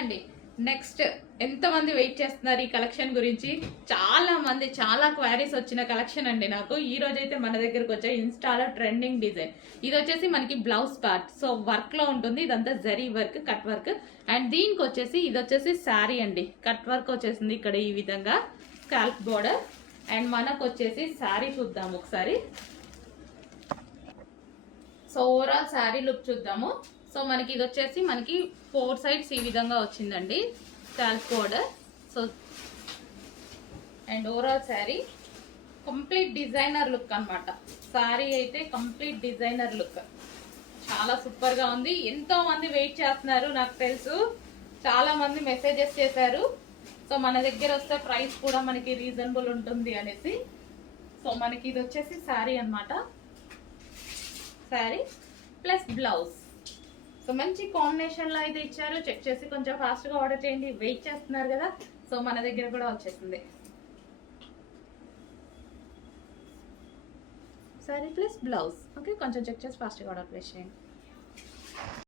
అండి, నెక్స్ట్ ఎంతమంది వెయిట్ చేస్తున్నారు ఈ కలెక్షన్ గురించి? చాలా మంది, చాలా క్వైరీస్ వచ్చిన కలెక్షన్ అండి. నాకు ఈ రోజు అయితే మన దగ్గరకు వచ్చే ఇన్స్టాలో ట్రెండింగ్ డిజైన్. ఇది వచ్చేసి మనకి బ్లౌజ్ పార్ట్, సో వర్క్ లో ఉంటుంది. ఇదంతా zari work, cut work. And దీనికి వచ్చేసి ఇది వచ్చేసి శారీ అండి. కట్ వర్క్ వచ్చేసింది ఇక్కడ ఈ విధంగా, స్కాల్ప్ బోర్డర్. అండ్ మనకు వచ్చేసి శారీ చూద్దాం ఒకసారి. సో ఓవరాల్ శారీ లుక్ చూద్దాము. సో మనకి ఇది వచ్చేసి మనకి 4 సైడ్స్ ఈ విధంగా వచ్చిందండి, scalp border. So and overall sari complete designer look అన్నమాట. శారీ అయితే కంప్లీట్ డిజైనర్ లుక్, చాలా సూపర్ గా ఉంది. ఎంతో మంది వెయిట్ చేస్తున్నారు, నాకు తెలుసు. చాలా మంది మెసేజెస్ చేశారు. సో మన దగ్గర వస్తే ప్రైస్ కూడా మనకి రీజనబుల్ ఉంటుంది అనేసి. సో మనకి ఇది వచ్చేసి శారీ అన్నమాట, శారీ ప్లస్ బ్లౌజ్. సో మంచి కాంబినేషన్ లో అయితే ఇచ్చారు. చెక్ చేసి కొంచెం ఫాస్ట్ గా ఆర్డర్ చేయండి, వెయిట్ చేస్తున్నారు కదా. సో మన దగ్గర కూడా వచ్చేసింది శారీ ప్లస్ బ్లౌజ్. ఓకే, కొంచెం చెక్ చేసి ఫాస్ట్ గా ఆర్డర్ ప్లేస్ చేయండి.